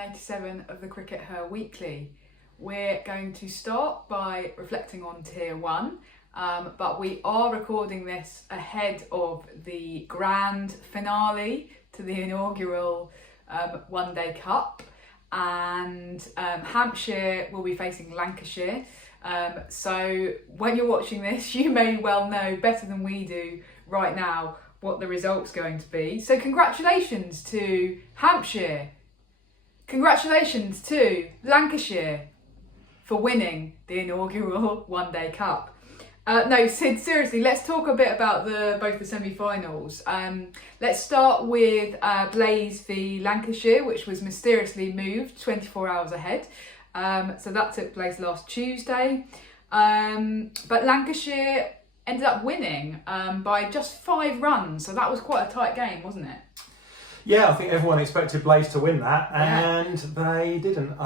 87 of the CRICKETher Weekly. We're going to start by reflecting on Tier 1, but we are recording this ahead of the grand finale to the inaugural One Day Cup, and Hampshire will be facing Lancashire. So when you're watching this, you may well know better than we do right now what the result's going to be. So congratulations to Hampshire. Congratulations to Lancashire for winning the inaugural One Day Cup. No, Sid, seriously, let's talk a bit about both the semi-finals. Let's start with Blaze v Lancashire, which was mysteriously moved 24 hours ahead. So that took place last Tuesday. But Lancashire ended up winning by just 5 runs. So that was quite a tight game, wasn't it? Yeah, I think everyone expected Blaze to win that, and they didn't.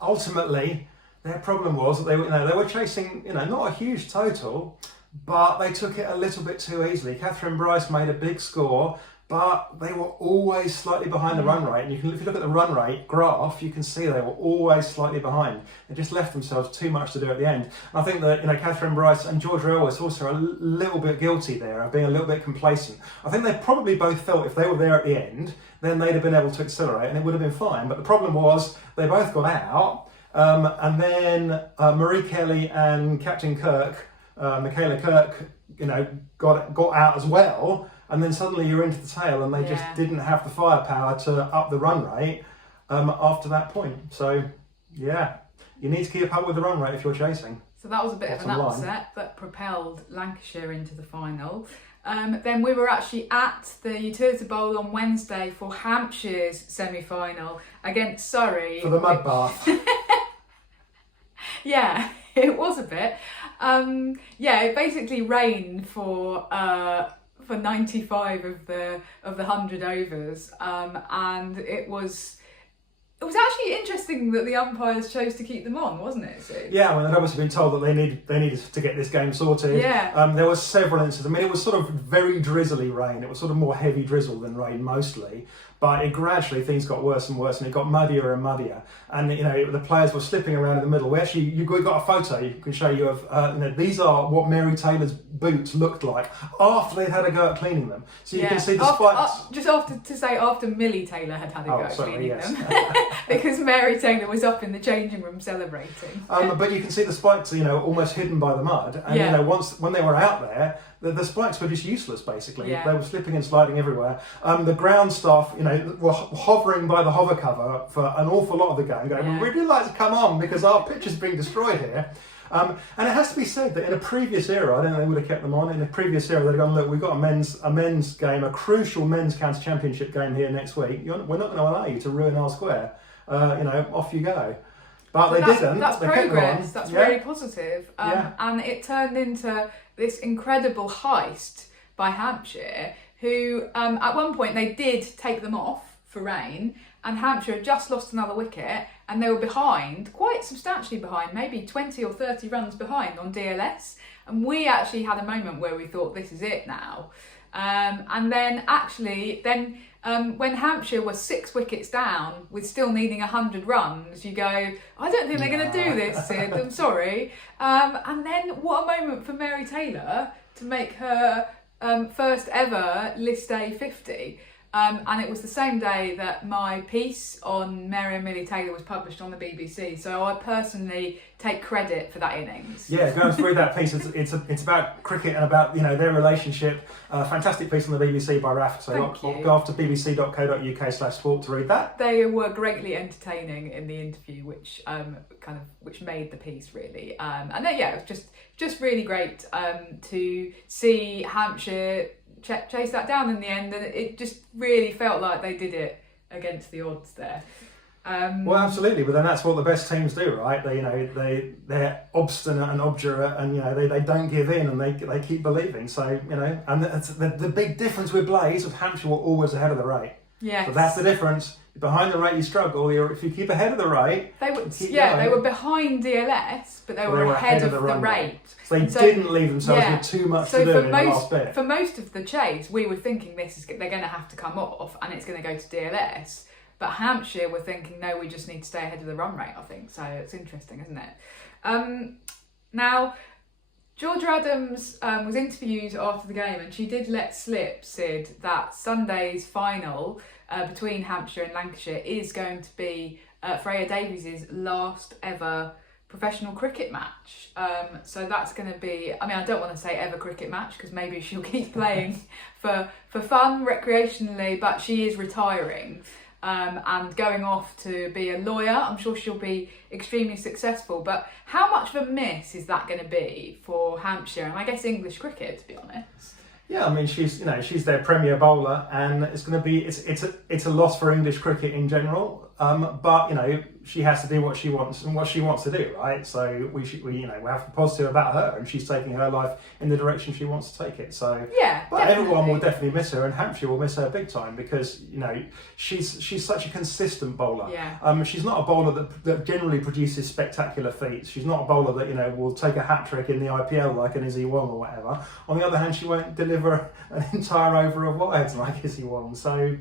Ultimately, their problem was that they were chasing, not a huge total, but they took it a little bit too easily. Catherine Bryce made a big score, but they were always slightly behind the run rate. And if you look at the run rate graph, you can see they were always slightly behind. They just left themselves too much to do at the end. And I think that Catherine Bryce and Georgia Ellis also are a little bit guilty there of being a little bit complacent. I think they probably both felt if they were there at the end, then they'd have been able to accelerate and it would have been fine. But the problem was they both got out, and then Marie Kelly and Captain Kirk, Michaela Kirk, got out as well. And then suddenly you're into the tail, and they just didn't have the firepower to up the run rate after that point. So, yeah, you need to keep up with the run rate if you're chasing. So that was a bit of an upset that propelled Lancashire into the final. Then we were actually at the Utility Bowl on Wednesday for Hampshire's semi-final against Surrey. For the Mudbath. Yeah, it was a bit. It basically rained for 95 of the 100 overs, and it was actually interesting that the umpires chose to keep them on, wasn't it, Sue? Yeah, they'd obviously been told that they needed to get this game sorted. Yeah. There were several instances. It was sort of very drizzly rain. It was sort of more heavy drizzle than rain mostly. But things got worse and worse, and it got muddier and muddier. And the players were slipping around in the middle. You got a photo you can show you of. These are what Mary Taylor's boots looked like after they'd had a go at cleaning them. So you can see the spikes. After Millie Taylor had a go at cleaning them, because Mary Taylor was up in the changing room celebrating. But you can see the spikes, almost hidden by the mud. And when they were out there, the spikes were just useless, basically. Yeah. They were slipping and sliding everywhere. The ground staff, were hovering by the hover cover for an awful lot of the game, going, we'd really like to come on because our pitch is being destroyed here. And it has to be said that in a previous era, I don't think they would have kept them on. In a previous era, they'd have gone, look, we've got a men's game, a crucial men's county championship game here next week. We're not going to allow you to ruin our square. Off you go. But they didn't. That's they progress. That's really positive. And it turned into this incredible heist by Hampshire, who at one point they did take them off for rain, and Hampshire had just lost another wicket, and they were behind, quite substantially behind, maybe 20 or 30 runs behind on DLS. And we actually had a moment where we thought, this is it now. And then when Hampshire was 6 wickets down with still needing 100 runs, you go, I don't think they're going to do this, Sid, I'm sorry. And then what a moment for Mary Taylor to make her first ever List A 50. And it was the same day that my piece on Mary and Millie Taylor was published on the BBC. So I personally take credit for that innings. Yeah, going through that piece, it's about cricket and about their relationship. Fantastic piece on the BBC by Raf. So go off to bbc.co.uk/sport to read that. They were greatly entertaining in the interview, which made the piece really. And then it was just really great to see Hampshire chase that down in the end, and it just really felt like they did it against the odds there. Well, absolutely, but then that's what the best teams do, right? They're obstinate and obdurate, and they don't give in, and they keep believing. So and the big difference with Blaze of Hampshire were always ahead of the rate. Yeah. So that's the difference. Behind the rate you struggle. If you keep ahead of the rate, they were behind DLS, but they were ahead of the rate. So they didn't leave themselves with too much to do in the last bit. For most of the chase, we were thinking they're going to have to come off, and it's going to go to DLS. But Hampshire were thinking, no, we just need to stay ahead of the run rate, I think. So it's interesting, isn't it? Now, Georgia Adams was interviewed after the game, and she did let slip, Sid, that Sunday's final between Hampshire and Lancashire is going to be Freya Davies' last ever professional cricket match. So that's going to be, I mean, I don't want to say ever cricket match because maybe she'll keep playing for fun, recreationally, but she is retiring and going off to be a lawyer. I'm sure she'll be extremely successful, but how much of a miss is that going to be for Hampshire and I guess English cricket, to be honest? Yeah, I mean, she's their premier bowler, and it's going to be it's a loss for English cricket in general. But she has to do what she wants and what she wants to do, right? So we have to be positive about her, and she's taking her life in the direction she wants to take it. So yeah, but definitely. Everyone will definitely miss her, and Hampshire will miss her big time because she's such a consistent bowler. Yeah. She's not a bowler that generally produces spectacular feats. She's not a bowler that will take a hat trick in the IPL like an Izzy Wong or whatever. On the other hand, she won't deliver an entire over of wides like Izzy Wong. So.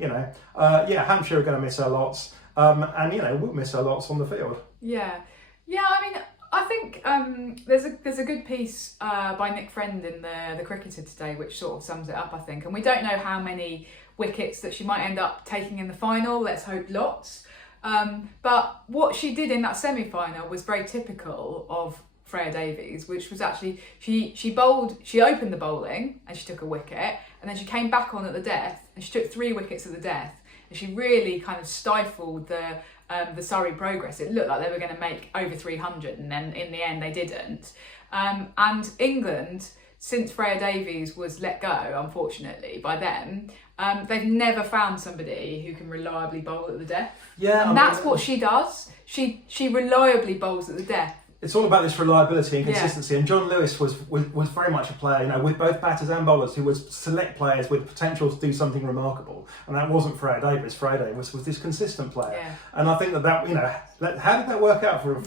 Hampshire are going to miss her lots, and we'll miss her lots on the field. Yeah. I mean, I think there's a good piece by Nick Friend in the Cricketer today, which sort of sums it up, I think. And we don't know how many wickets that she might end up taking in the final. Let's hope lots. But what she did in that semi-final was very typical of Freya Davies, which was actually she opened the bowling and she took a wicket, and then she came back on at the death and she took 3 wickets at the death, and she really kind of stifled the Surrey progress. It looked like they were going to make over 300, and then in the end they didn't. And England, since Freya Davies was let go, unfortunately, by them, they've never found somebody who can reliably bowl at the death. Yeah, and that's what she does. She reliably bowls at the death. It's all about this reliability and consistency. Yeah. And John Lewis was very much a player, with both batters and bowlers, who would select players with potential to do something remarkable. And that wasn't Freya Davies. Freya Davies was this consistent player. Yeah. And I think that how did that work out for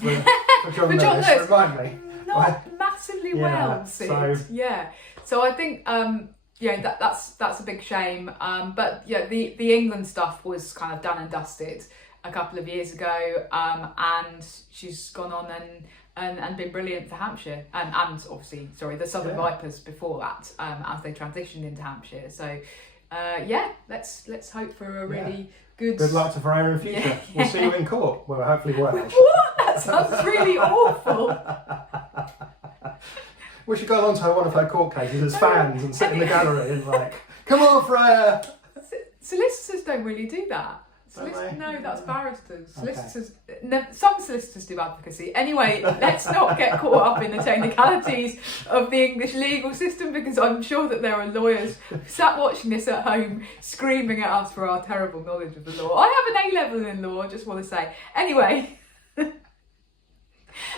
John Lewis? Remind me. Not massively well, Sid. So I think that's a big shame. But the England stuff was kind of done and dusted a couple of years ago, and she's gone on and been brilliant for Hampshire, and obviously the Southern Vipers before that, as they transitioned into Hampshire. So let's hope for a really good luck to Freya in future. Yeah. We'll see you in court. Well, hopefully won't. What? That sounds really awful. We should go along to one of her court cases as fans and sit in the gallery and come on, Freya. Solicitors don't really do that. No, that's barristers. Okay. Solicitors. No, some solicitors do advocacy. Anyway, let's not get caught up in the technicalities of the English legal system, because I'm sure that there are lawyers sat watching this at home screaming at us for our terrible knowledge of the law. I have an A-level in law, I just want to say. Anyway.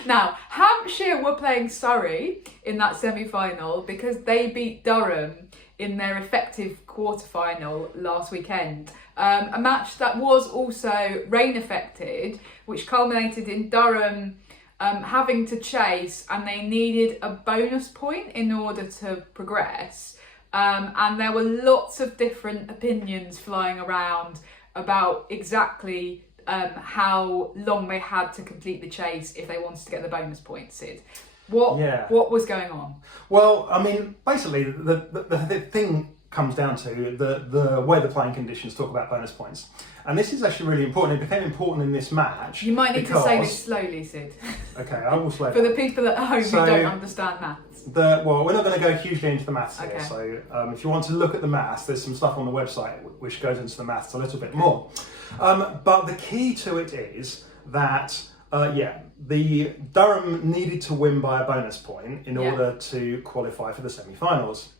Now, Hampshire were playing Surrey in that semi-final because they beat Durham in their effective quarter-final last weekend. A match that was also rain affected, which culminated in Durham having to chase, and they needed a bonus point in order to progress. And there were lots of different opinions flying around about exactly how long they had to complete the chase if they wanted to get the bonus points, Sid. What was going on? Well, I mean, basically, the thing comes down to the way the playing conditions talk about bonus points. And this is actually really important. It became important in this match. You might need to say this slowly, Sid. Okay, I will slow For the people at home who don't understand maths. We're not going to go hugely into the maths here. Okay. So if you want to look at the maths, there's some stuff on the website which goes into the maths a little bit more. But the key to it is that the Durham needed to win by a bonus point in order to qualify for the semi-finals.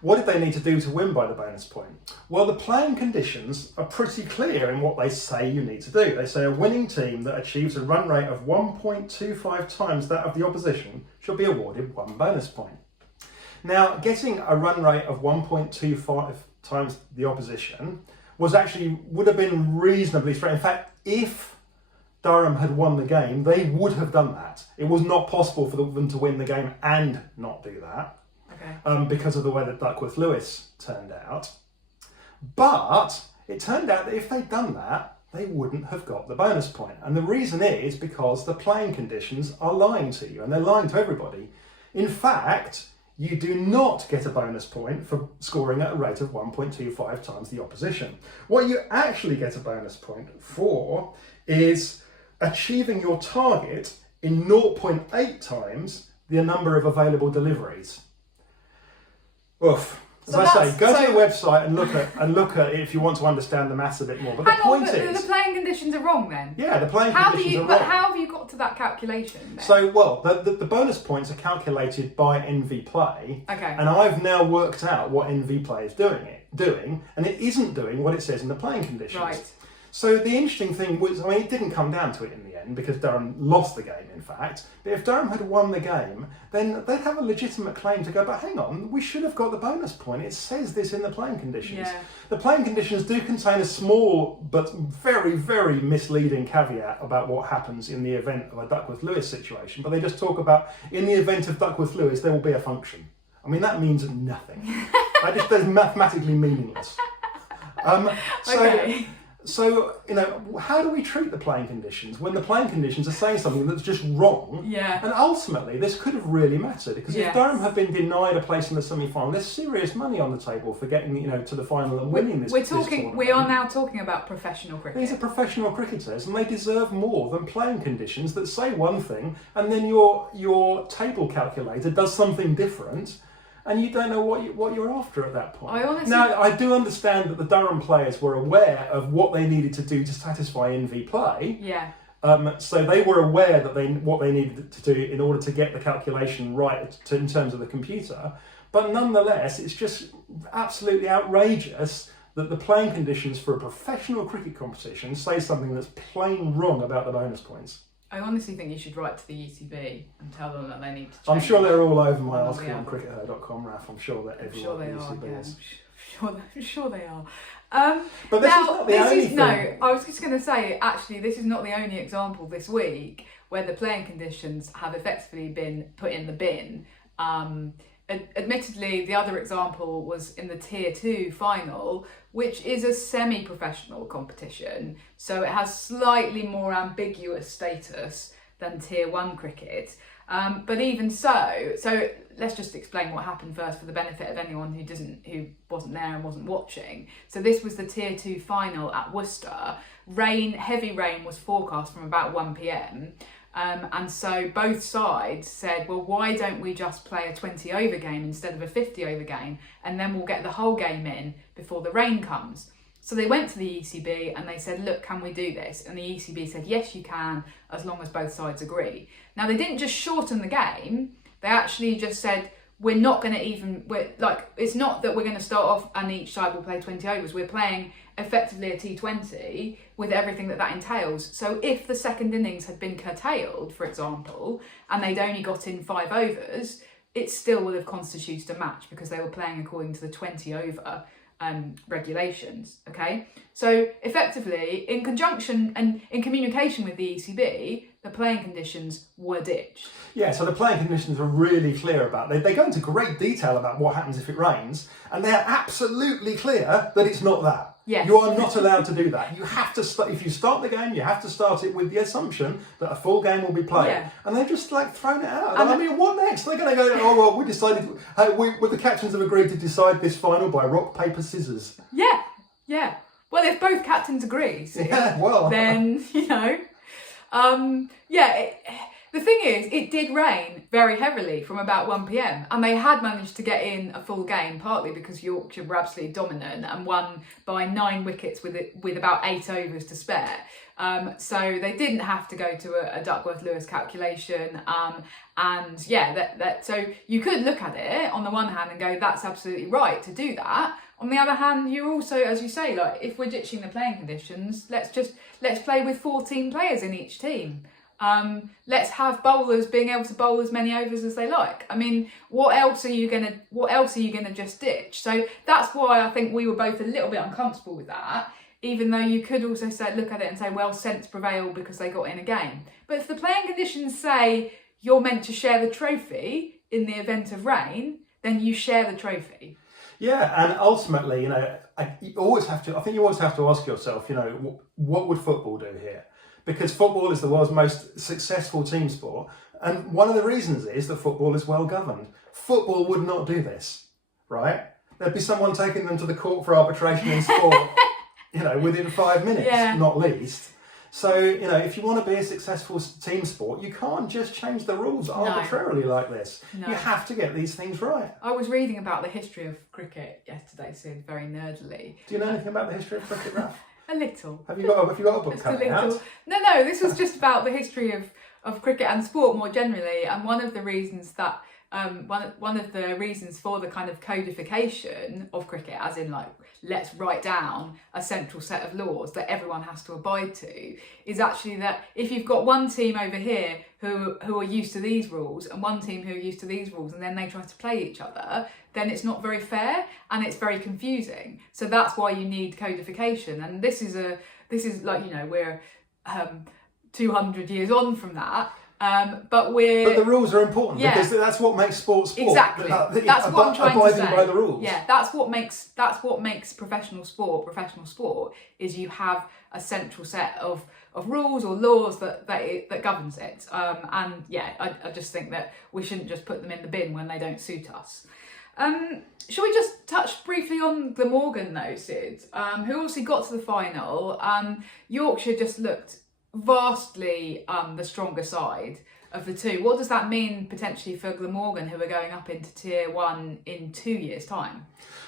What did they need to do to win by the bonus point? Well, the playing conditions are pretty clear in what they say you need to do. They say a winning team that achieves a run rate of 1.25 times that of the opposition shall be awarded 1 bonus point. Now, getting a run rate of 1.25 times the opposition would have been reasonably straight. In fact, if Durham had won the game, they would have done that. It was not possible for them to win the game and not do that. Okay. Because of the way that Duckworth Lewis turned out. But It turned out that if they'd done that, they wouldn't have got the bonus point. And the reason is because the playing conditions are lying to you, and they're lying to everybody. In fact, you do not get a bonus point for scoring at a rate of 1.25 times the opposition. What you actually get a bonus point for is achieving your target in 0.8 times the number of available deliveries. Oof. As I say, go to the website and look at it if you want to understand the maths a bit more. But the point is, the playing conditions are wrong then. Yeah, the playing conditions are wrong. But how have you got to that calculation then? So, well, the bonus points are calculated by NV Play. Okay. And I've now worked out what NV Play is doing, and it isn't doing what it says in the playing conditions. Right. So the interesting thing was, I mean, it didn't come down to it in the end because Durham lost the game, in fact. But if Durham had won the game, then they'd have a legitimate claim to go, but hang on, we should have got the bonus point. It says this in the playing conditions. Yeah. The playing conditions do contain a small but very, very misleading caveat about what happens in the event of a Duckworth-Lewis situation. But they just talk about, in the event of Duckworth-Lewis, there will be a function. I mean, that means nothing. They're mathematically meaningless. Okay. So, you know, how do we treat the playing conditions when the playing conditions are saying something that's just wrong? Yeah. And ultimately, this could have really mattered because if Durham had been denied a place in the semi-final, there's serious money on the table for getting, you know, to the final and winning this. We are now talking about professional cricket. These are professional cricketers, and they deserve more than playing conditions that say one thing, and then your table calculator does something different. And you don't know what you're after at that point. Now, I do understand that the Durham players were aware of what they needed to do to satisfy NV Play. Yeah. So they were aware that what they needed to do in order to get the calculation right in terms of the computer. But nonetheless, it's just absolutely outrageous that the playing conditions for a professional cricket competition say something that's plain wrong about the bonus points. I honestly think you should write to the ECB and tell them that they need to change. I'm sure they're all over my article on crickether.com, Raf. I'm sure that everyone at the ECB is. I'm sure they are. But this is not the only thing. No, I was just going to say, actually, this is not the only example this week where the playing conditions have effectively been put in the bin. Admittedly, the other example was in the Tier 2 final, which is a semi-professional competition, so it has slightly more ambiguous status than Tier 1 cricket. But even so let's just explain what happened first for the benefit of anyone who wasn't there and wasn't watching. So this was the Tier 2 final at Worcester. Heavy rain was forecast from about 1 p.m. And so both sides said, well, why don't we just play a 20 over game instead of a 50 over game, and then we'll get the whole game in before the rain comes. So they went to the ECB and they said, look, can we do this? And the ECB said, yes, you can, as long as both sides agree. Now, they didn't just shorten the game. They actually just said, we're not going to it's not that we're going to start off and each side will play 20 overs. We're playing effectively a T20 with everything that entails. So if the second innings had been curtailed, for example, and they'd only got in 5 overs, it still would have constituted a match because they were playing according to the 20 over regulations. Okay, so effectively, in conjunction and in communication with the ECB, the playing conditions were ditched. Yeah, so the playing conditions are really clear about it. They go into great detail about what happens if it rains, and they're absolutely clear that it's not that. Yes. You are not allowed to do that. You have to if you start the game, you have to start it with the assumption that a full game will be played. Yeah. And they've just thrown it out. And I mean, what next? They're going to go, oh, well, we decided, the captains have agreed to decide this final by rock, paper, scissors. Yeah. Well, if both captains agree, then, the thing is, it did rain very heavily from about 1 p.m. and they had managed to get in a full game, partly because Yorkshire were absolutely dominant and won by 9 wickets with about 8 overs to spare. So they didn't have to go to a Duckworth-Lewis calculation. So you could look at it on the one hand and go, that's absolutely right to do that. On the other hand, you're also, as you say, if we're ditching the playing conditions, let's play with 14 players in each team. Let's have bowlers being able to bowl as many overs as they like. I mean, what else are you gonna just ditch? So that's why I think we were both a little bit uncomfortable with that, even though you could also look at it and say, well, sense prevailed because they got in a game. But if the playing conditions say you're meant to share the trophy in the event of rain, then you share the trophy. Yeah, and ultimately, you always have to. I think you always have to ask yourself, what would football do here? Because football is the world's most successful team sport, and one of the reasons is that football is well governed. Football would not do this, right? There'd be someone taking them to the court for arbitration in sport, within 5 minutes, not least. So, if you want to be a successful team sport, you can't just change the rules arbitrarily like this. No. You have to get these things right. I was reading about the history of cricket yesterday, Sid, very nerdily. Do you know anything about the history of cricket, Raf? A little. Have you got a book coming out? No, this was just about the history of cricket and sport more generally, and one of the reasons that one of the reasons for the kind of codification of cricket, as in let's write down a central set of laws that everyone has to abide to, is actually that if you've got one team over here who are used to these rules and one team who are used to these rules, and then they try to play each other, then it's not very fair and it's very confusing. So that's why you need codification, and this is we're 200 years on from that. But the rules are important because that's what makes sport. Exactly. That's what I'm trying to say. By the rules. Yeah, that's what makes professional sport. Is you have a central set of rules or laws that governs it. I just think that we shouldn't just put them in the bin when they don't suit us. Shall we just touch briefly on Glamorgan though, Sid? Who obviously got to the final. Yorkshire just looked vastly the stronger side of the two. What does that mean potentially for Glamorgan, who are going up into Tier 1 in 2 years' time?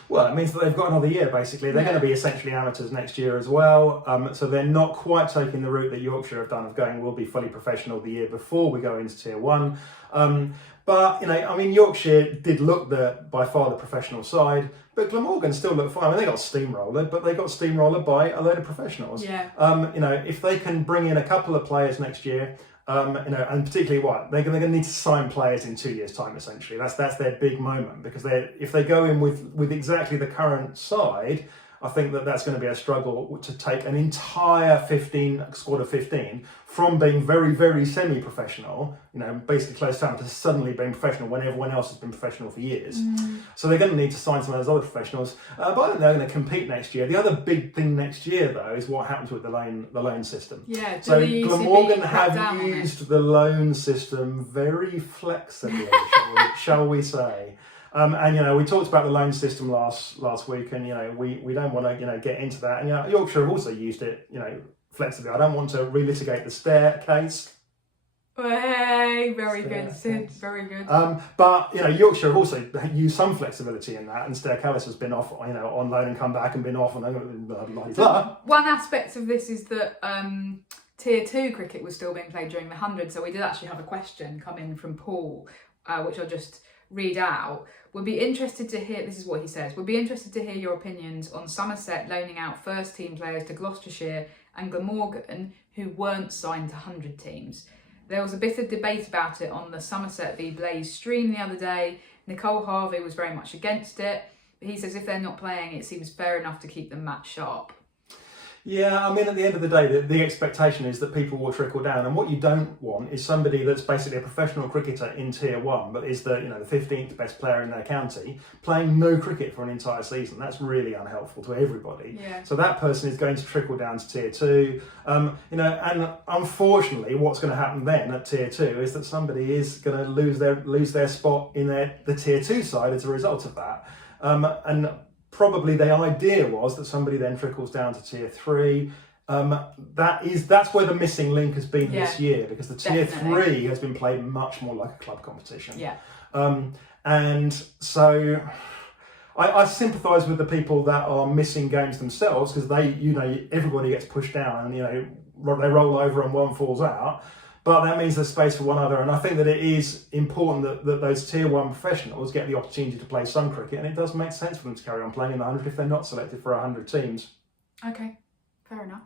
Well, it means that they've got another year, basically. They're going to be essentially amateurs next year as well. So they're not quite taking the route that Yorkshire have done of going, we'll be fully professional the year before we go into Tier 1. But, Yorkshire did look by far the professional side, but Glamorgan still looked fine. They got steamrolled, but they got steamrolled by a load of professionals. Yeah. If they can bring in a couple of players next year, and particularly they're going to need to sign players in 2 years' time, essentially. That's their big moment, because if they go in with exactly the current side, I think that's going to be a struggle to take an entire squad of 15 from being very, very semi-professional, basically close time, to suddenly being professional when everyone else has been professional for years. So they're going to need to sign some of those other professionals. But I think they're going to compete next year. The other big thing next year, though, is what happens with the loan system. Yeah. So Glamorgan have used the loan system very flexibly, shall we say. We talked about the loan system last week, and we don't want to get into that. And Yorkshire have also used it flexibly. I don't want to relitigate the staircase. Hey, very good, Sid. Very good. But Yorkshire have also used some flexibility in that, and Staircase has been off on loan and come back and been off, and blah blah blah. One aspect of this is that Tier 2 cricket was still being played during the 100, so we did actually have a question come in from Paul, which I'll just read out. We'd be interested to hear, this is what he says, we'd be interested to hear your opinions on Somerset loaning out first team players to Gloucestershire and Glamorgan who weren't signed to 100 teams. There was a bit of debate about it on the Somerset v Blaze stream the other day. Nicole Harvey was very much against it. But he says if they're not playing, it seems fair enough to keep them match sharp. Yeah, at the end of the day, the expectation is that people will trickle down, and what you don't want is somebody that's basically a professional cricketer in Tier 1, but is the 15th best player in their county, playing no cricket for an entire season. That's really unhelpful to everybody. Yeah. So that person is going to trickle down to Tier 2, and unfortunately, what's going to happen then at Tier 2 is that somebody is going to lose their spot in the Tier 2 side as a result of that, and probably the idea was that somebody then trickles down to Tier 3. That's where the missing link has been this year, because the Tier 3 has been played much more like a club competition. Yeah. And so I sympathise with the people that are missing games themselves, because everybody gets pushed down and they roll over and one falls out. But that means there's space for one other, and I think that it is important that those Tier 1 professionals get the opportunity to play some cricket, and it does make sense for them to carry on playing in the 100 if they're not selected for 100 teams. Okay, fair enough.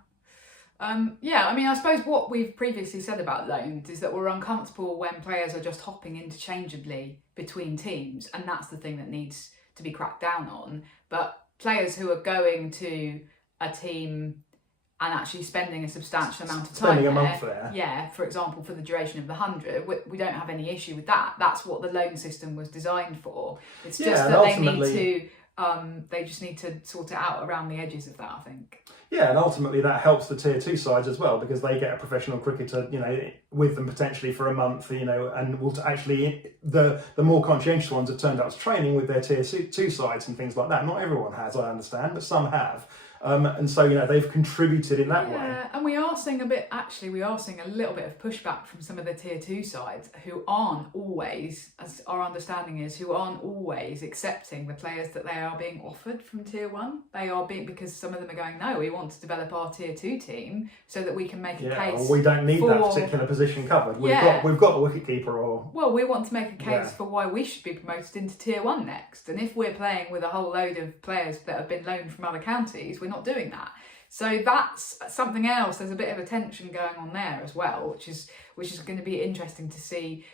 I suppose what we've previously said about loans is that we're uncomfortable when players are just hopping interchangeably between teams, and that's the thing that needs to be cracked down on. But players who are going to a team and actually spending a substantial amount of time spending a month there. Yeah, for example, for the duration of the 100, we don't have any issue with that. That's what the loan system was designed for. It's just that they need to They just need to sort it out around the edges of that, I think. Yeah, and ultimately that helps the tier 2 sides as well, because they get a professional cricketer, with them potentially for a month, and will actually the more conscientious ones have turned up to training with their tier 2 sides and things like that. Not everyone has, I understand, but some have. And so, they've contributed in that way. Yeah, and we are seeing a little bit of pushback from some of the tier 2 sides who aren't always, as our understanding is, accepting the players that they are being offered from tier 1. They are being, because some of them are going, no, we want to develop our tier 2 team so that we can make a case. Well, we don't need that particular position covered. We've got a wicketkeeper or. Well, we want to make a case for why we should be promoted into tier 1 next. And if we're playing with a whole load of players that have been loaned from other counties, we're not doing that. So that's something else. There's a bit of a tension going on there as well, which is going to be interesting to see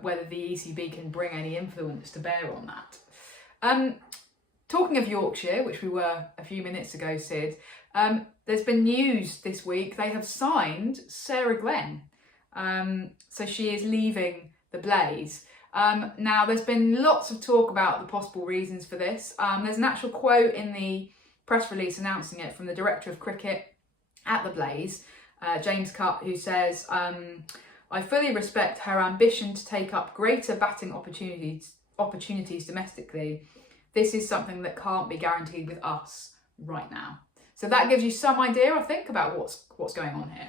whether the ECB can bring any influence to bear on that. Talking of Yorkshire, which we were a few minutes ago, Sid, there's been news this week. They have signed Sarah Glenn. So she is leaving the Blaze. Now, there's been lots of talk about the possible reasons for this. There's an actual quote in the press release announcing it from the Director of Cricket at the Blaze, James Cutt, who says, I fully respect her ambition to take up greater batting opportunities domestically. This is something that can't be guaranteed with us right now. So that gives you some idea, I think, about what's going on here.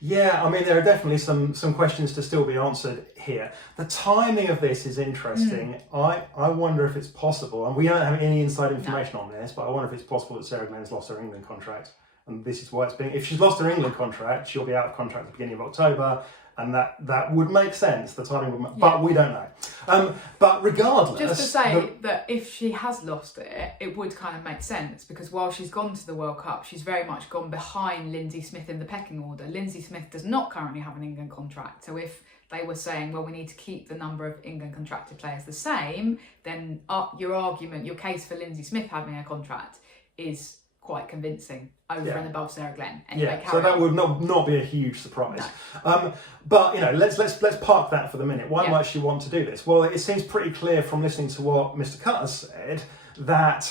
Yeah, I mean, there are definitely some questions to still be answered here. The timing of this is interesting. I wonder if it's possible, and we don't have any inside information on this, but I wonder if it's possible that Sarah Glenn's lost her England contract. And this is why it's being... If she's lost her England contract, she'll be out of contract at the beginning of October, and that would make sense. The timing would... But we don't know. But regardless... Just to say that if she has lost it, it would kind of make sense, because while she's gone to the World Cup, she's very much gone behind Lindsay Smith in the pecking order. Lindsay Smith does not currently have an England contract. So if they were saying, well, we need to keep the number of England contracted players the same, then your case for Lindsay Smith having a contract is quite convincing over and above Sarah Glenn. Anyway, so that would not be a huge surprise. No. But let's park that for the minute. Why might she want to do this? Well, it seems pretty clear from listening to what Mr. Cutter said that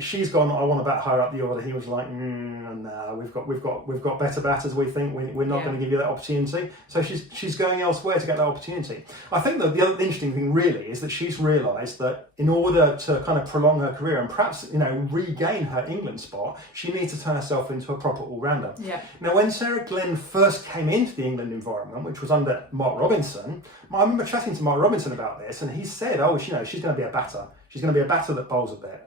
she's gone, I want to bat higher up the order. He was like, no, we've got better batters. We think we're not going to give you that opportunity. So she's going elsewhere to get that opportunity. I think that the other interesting thing really is that she's realised that in order to kind of prolong her career and perhaps regain her England spot, she needs to turn herself into a proper all-rounder. Yeah. Now, when Sarah Glenn first came into the England environment, which was under Mark Robinson, I remember chatting to Mark Robinson about this, and he said, she's going to be a batter. She's going to be a batter that bowls a bit.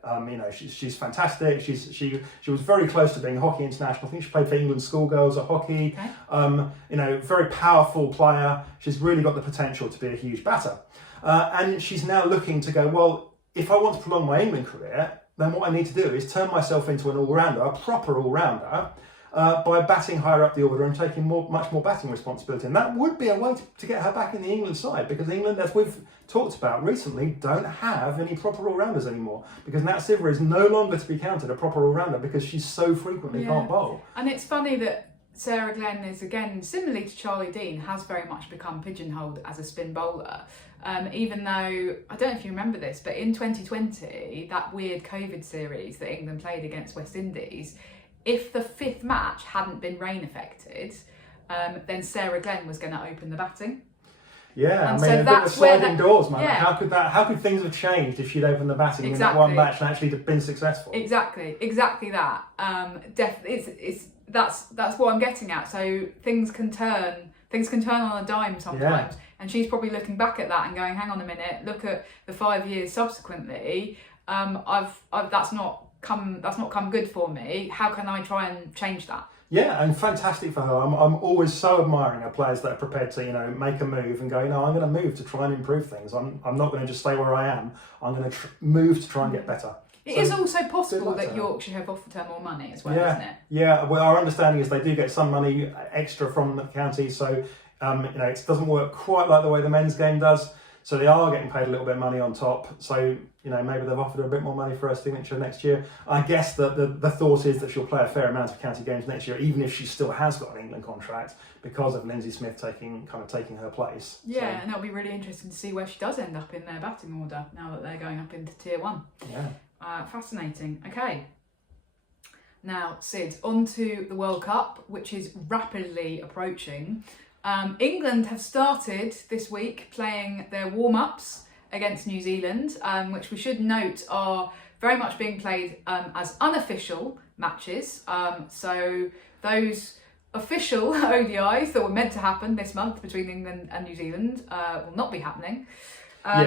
She's fantastic. She was very close to being a hockey international. I think she played for England schoolgirls at hockey. Okay. Very powerful player. She's really got the potential to be a huge batter. And she's now looking to go, well, if I want to prolong my England career, then what I need to do is turn myself into an all-rounder, a proper all-rounder, by batting higher up the order and taking much more batting responsibility. And that would be a way to get her back in the England side, because England, as we've talked about recently, don't have any proper all-rounders anymore, because Nat Siver is no longer to be counted a proper all-rounder because she's so frequently can't bowl. And it's funny that Sarah Glenn is, again, similarly to Charlie Dean, has very much become pigeonholed as a spin bowler. Even though, I don't know if you remember this, but in 2020, that weird COVID series that England played against West Indies, if the fifth match hadn't been rain affected, then Sarah Glenn was going to open the batting. Yeah, and a bit of sliding doors, man. Yeah. How could things have changed if she'd opened the batting in that one match and actually been successful? Exactly that. That's what I'm getting at. So things can turn on a dime sometimes, and she's probably looking back at that and going, "Hang on a minute, look at the 5 years subsequently. That's not come good for me. How can I try and change that?" Yeah, and fantastic for her. I'm always so admiring of players that are prepared to, make a move and go, I'm going to move to try and improve things. I'm not going to just stay where I am. I'm going to move to try and get better. It is also possible that Yorkshire have offered her more money as well, isn't it? Yeah, well, our understanding is they do get some money extra from the county, so it doesn't work quite like the way the men's game does. So they are getting paid a little bit of money on top. So, maybe they've offered her a bit more money for her signature next year. I guess that the thought is that she'll play a fair amount of county games next year, even if she still has got an England contract, because of Lindsay Smith taking her place. Yeah, and it'll be really interesting to see where she does end up in their batting order now that they're going up into Tier 1. Yeah. Fascinating. Okay. Now, Sid, on to the World Cup, which is rapidly approaching. England have started this week playing their warm-ups against New Zealand, which we should note are very much being played as unofficial matches. So those official ODIs that were meant to happen this month between England and New Zealand will not be happening.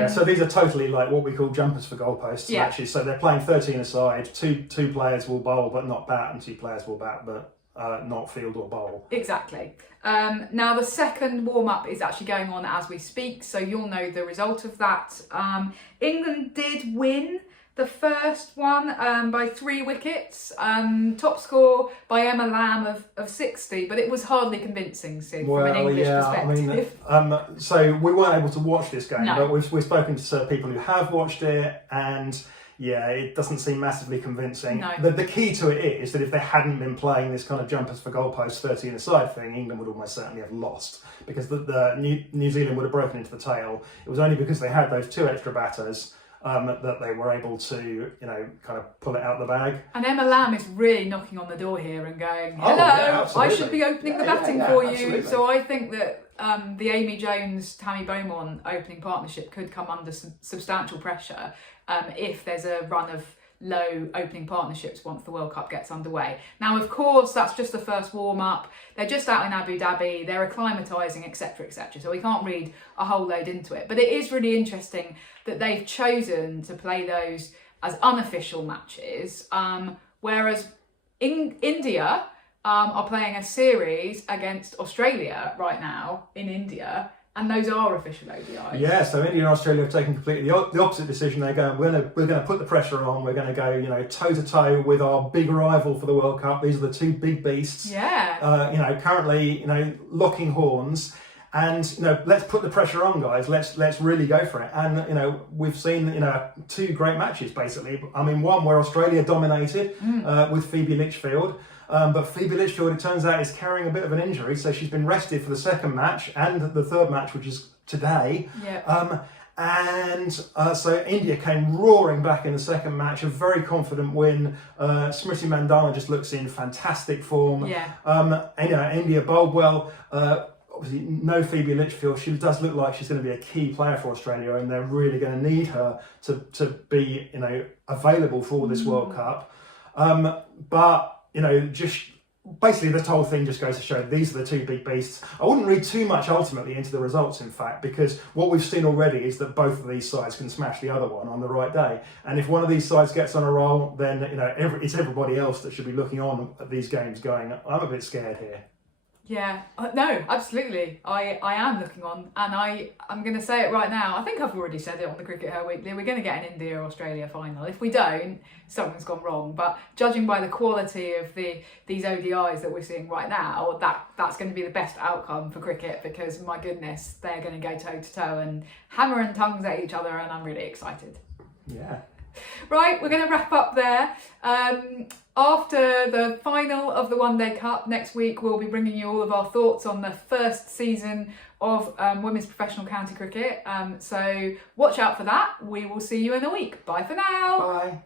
So these are totally like what we call jumpers for goalposts matches. So they're playing 13 aside. Two players will bowl but not bat, and 2 players will bat but not field or bowl. Exactly. Now the second warm-up is actually going on as we speak, so you'll know the result of that. England did win the first one by 3 wickets. Top score by Emma Lamb of 60, but it was hardly convincing, Sid, from an English perspective. So we weren't able to watch this game, No. but we've spoken to people who have watched it, and yeah, it doesn't seem massively convincing. No. The key to it is that if they hadn't been playing this kind of jumpers for goalposts 13 aside thing, England would almost certainly have lost, because the New Zealand would have broken into the tail. It was only because they had those 2 extra batters that they were able to, kind of pull it out the bag. And Emma Lamb is really knocking on the door here and going, hello, I should be opening the batting for you. Absolutely. So I think that the Amy Jones-Tammy Beaumont opening partnership could come under some substantial pressure if there's a run of low opening partnerships once the World Cup gets underway. Now, of course, that's just the first warm-up. They're just out in Abu Dhabi, they're acclimatising, etc., etc. So we can't read a whole load into it. But it is really interesting that they've chosen to play those as unofficial matches, whereas India are playing a series against Australia right now in India, and those are official ODIs. Yeah, so India and Australia have taken completely the opposite decision. They're going, we're going to put the pressure on. We're going to go, toe to toe with our big rival for the World Cup. These are the 2 big beasts. Yeah. Currently, locking horns, and let's put the pressure on, guys. Let's really go for it. And we've seen 2 great matches basically. I mean, one where Australia dominated with Phoebe Litchfield. But Phoebe Litchfield, it turns out, is carrying a bit of an injury, so she's been rested for the second match and the third match, which is today. So India came roaring back in the second match, a very confident win. Smriti Mandana just looks in fantastic form. India bowled well. Obviously, no Phoebe Litchfield. She does look like she's going to be a key player for Australia, and they're really going to need her to be available for this World Cup. But just basically this whole thing just goes to show these are the 2 big beasts. I wouldn't read too much ultimately into the results, in fact, because what we've seen already is that both of these sides can smash the other one on the right day. And if one of these sides gets on a roll, then it's everybody else that should be looking on at these games going, I'm a bit scared here. Yeah, no, absolutely. I am looking on, and I'm going to say it right now. I think I've already said it on the Cricket Her Weekly. We're going to get an India-Australia final. If we don't, something's gone wrong. But judging by the quality of these ODIs that we're seeing right now, that's going to be the best outcome for cricket, because my goodness, they're going to go toe-to-toe and hammer and tongues at each other, and I'm really excited. Yeah. Right, we're going to wrap up there. After the final of the One Day Cup next week, we'll be bringing you all of our thoughts on the first season of women's professional county cricket. So watch out for that. We will see you in a week. Bye for now. Bye.